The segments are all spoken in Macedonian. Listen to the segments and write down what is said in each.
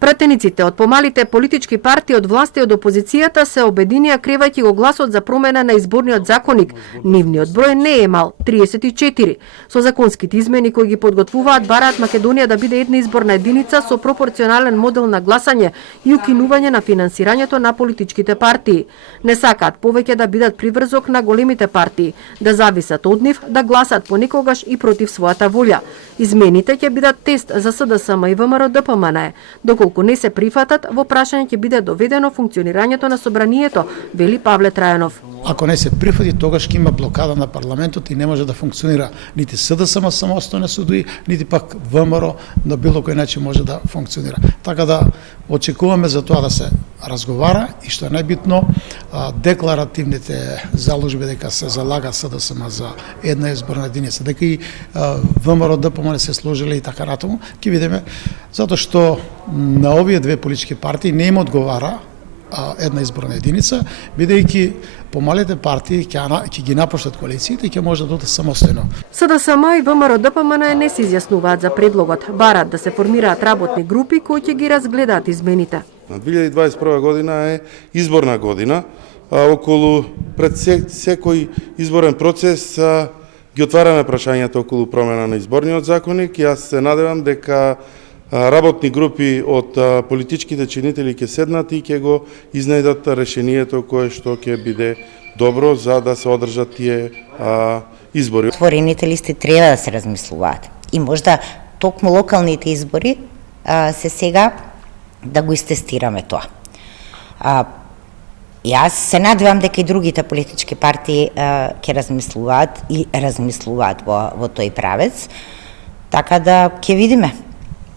Пратениците од помалите политички партии од власт и од опозицијата се обединија кревајќи го гласот за промена на изборниот законник. Нивниот број не е мал, 34. Со законските измени кои ги подготвуваат бараат Македонија да биде една изборна единица со пропорционален модел на гласање и укинување на финансирањето на политичките партии. Не сакаат повеќе да бидат приврзок на големите партии, да зависат од нив, да гласат понекогаш и против својата волја. Измените ќе бидат тест за СДСМ и ВМРО ДПМН. Доколку не се прифатат, во прашање ќе биде доведено функционирањето на собранието, вели Павле Трајанов. Ако не се прифати, тогаш ќе има блокада на парламентот и не може да функционира нити СДСМ самостојно судои, нити пак ВМРО на било кој начин може да функционира. Така да очекуваме за тоа да се разговара и што е најбитно, декларативните заложби дека се залага СДСМ за една изборна единица, дека и ВМРО ДПМН се сложиле и така натаму, ќе видиме, затоа што на овие две политички партии не им одговара една изборна единица, бидејќи помалите партии ќе ги напуштат коалициите и ќе може да одат самостојно. СДСМ и ВМРО ДПМН не се изјаснуваат за предлогот, барат да се формираат работни групи кои ќе ги разгледаат измените. На 2021 година е изборна година, околу пред секој изборен процес ги отвараме прашањата околу промена на изборниот законник и јас се надевам дека работни групи од политичките чинители ќе седнат и ќе го изнајдат решението кое што ќе биде добро за да се одржат тие избори. Отворените листи треба да се размислуваат и можда токму локалните избори се сега да го истестираме тоа. Јас се надевам дека и другите политички партии ќе размислуваат и размислуваат во тој правец, така да ќе видиме.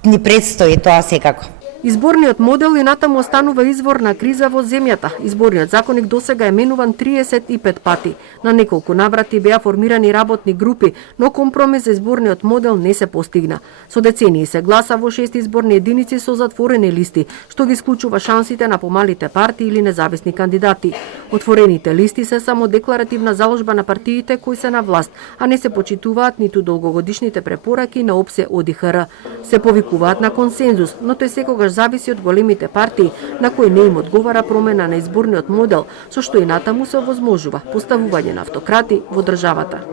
Ни предстои тоа секако. Изборниот модел и натаму останува извор на криза во земјата. Изборниот законник досега е менуван 35 пати. На неколку наврати беа формирани работни групи, но компромис за изборниот модел не се постигна. Со децении се гласа во 6 изборни единици со затворени листи, што ги исклучува шансите на помалите партии или независни кандидати. Отворените листи се само декларативна заложба на партиите кои се на власт, а не се почитуваат ниту долгогодишните препораки на ОПСЕ ОДИХР. Се повикуваат на консензус, но тој секогаш зависи од големите партии на кои не им одговара промена на изборниот модел, со што и натаму се овозможува поставување на автократи во државата.